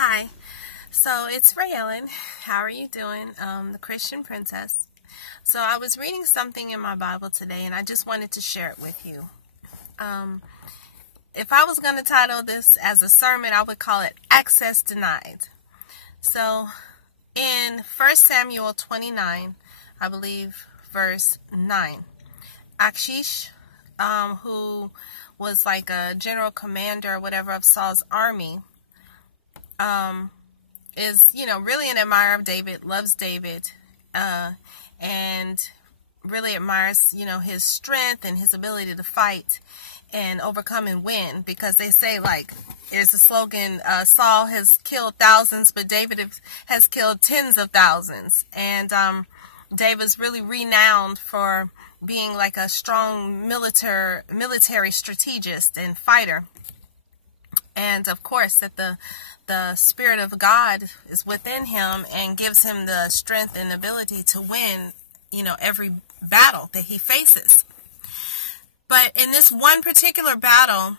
Hi, so it's Ray Ellen. How are you doing? The Christian Princess. So I was reading something in my Bible today and I just wanted to share it with you. If I was going to title this as a sermon, I would call it Access Denied. So in 1 Samuel 29, I believe verse 9, Achish, who was like a general commander or whatever of Saul's army, is, really an admirer of David, loves David, and really admires, his strength and his ability to fight and overcome and win, because they say, like, there's a slogan, Saul has killed thousands, but David has killed tens of thousands. And David's really renowned for being like a strong military strategist and fighter. And of course that the Spirit of God is within him and gives him the strength and ability to win, every battle that he faces. But in this one particular battle,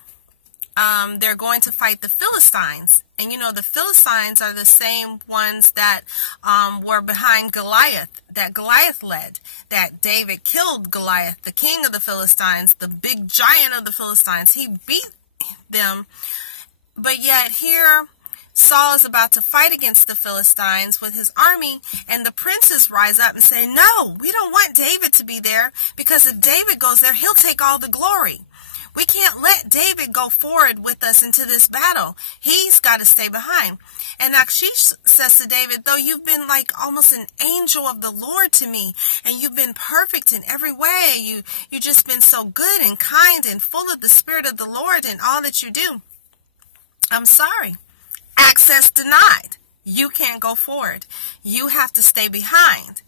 they're going to fight the Philistines. And the Philistines are the same ones that were behind Goliath, that Goliath led, that David killed Goliath, the king of the Philistines, the big giant of the Philistines. He beat them. But yet here, Saul is about to fight against the Philistines with his army, and the princes rise up and say, no, we don't want David to be there, because if David goes there, he'll take all the glory. We can't let David go forward with us into this battle. He's got to stay behind. And Achish says to David, though you've been like almost an angel of the Lord to me, and you've been perfect in every way, you just been so good and kind and full of the Spirit of the Lord in all that you do, I'm sorry. Access denied. You can't go forward. You have to stay behind.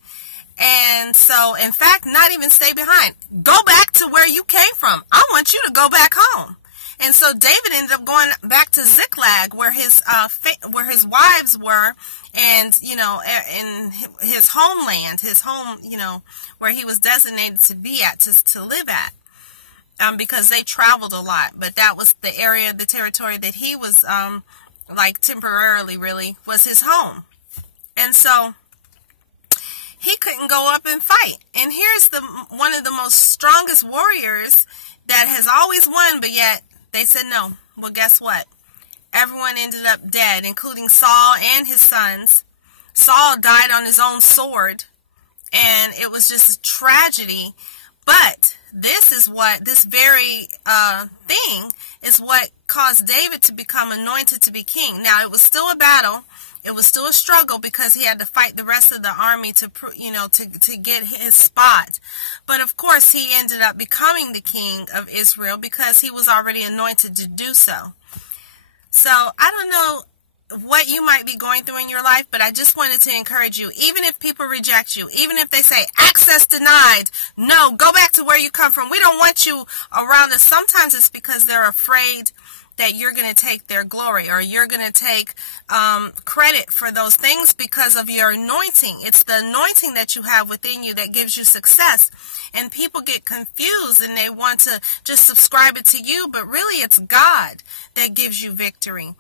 And so, in fact, not even stay behind. Go back to where you came from. I want you to go back home. And so David ended up going back to Ziklag, where his wives were, and in his homeland, where he was designated to be at, to live at. Because they traveled a lot, but that was the area, the territory that he was, temporarily really was his home. And so he couldn't go up and fight. And here's one of the most strongest warriors that has always won, but yet they said no. Well, guess what? Everyone ended up dead, including Saul and his sons. Saul died on his own sword, and it was just a tragedy. But this very thing is what caused David to become anointed to be king. Now, it was still a battle. It was still a struggle, because he had to fight the rest of the army to get his spot. But of course, he ended up becoming the king of Israel because he was already anointed to do so. So I don't know what you might be going through in your life, but I just wanted to encourage you, even if people reject you, even if they say access denied, no, go back to where you come from. We don't want you around us. Sometimes it's because they're afraid that you're going to take their glory, or you're going to take credit for those things because of your anointing. It's the anointing that you have within you that gives you success. And people get confused and they want to just subscribe it to you, but really it's God that gives you victory.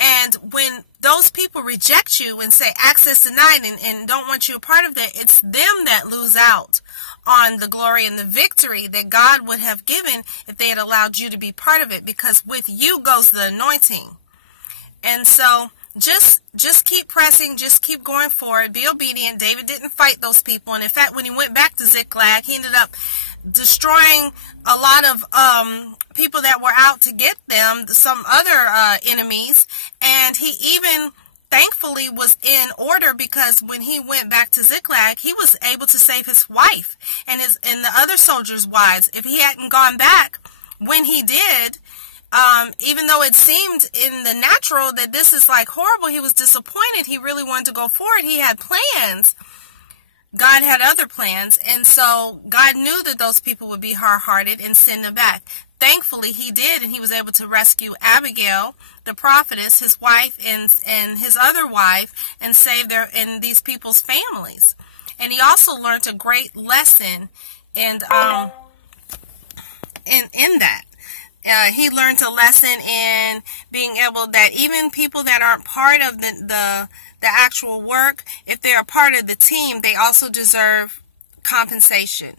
And when those people reject you and say access denied and don't want you a part of that, it's them that lose out on the glory and the victory that God would have given if they had allowed you to be part of it, because with you goes the anointing. And so just keep pressing, just keep going forward, be obedient. David didn't fight those people. And in fact, when he went back to Ziklag, he ended up destroying a lot of people that were out to get them, some other enemies. And he even thankfully was in order, because when he went back to Ziklag, he was able to save his wife and the other soldiers' wives. If he hadn't gone back when he did, even though it seemed in the natural that this is like horrible, he was disappointed. He really wanted to go forward. He had plans. God had other plans. And so God knew that those people would be hard-hearted and send them back. Thankfully, he did, and he was able to rescue Abigail, the prophetess, his wife, and his other wife, and save these people's families. And he also learned a great lesson in that. he learned a lesson in being able that even people that aren't part of the actual work, if they're a part of the team, they also deserve compensation.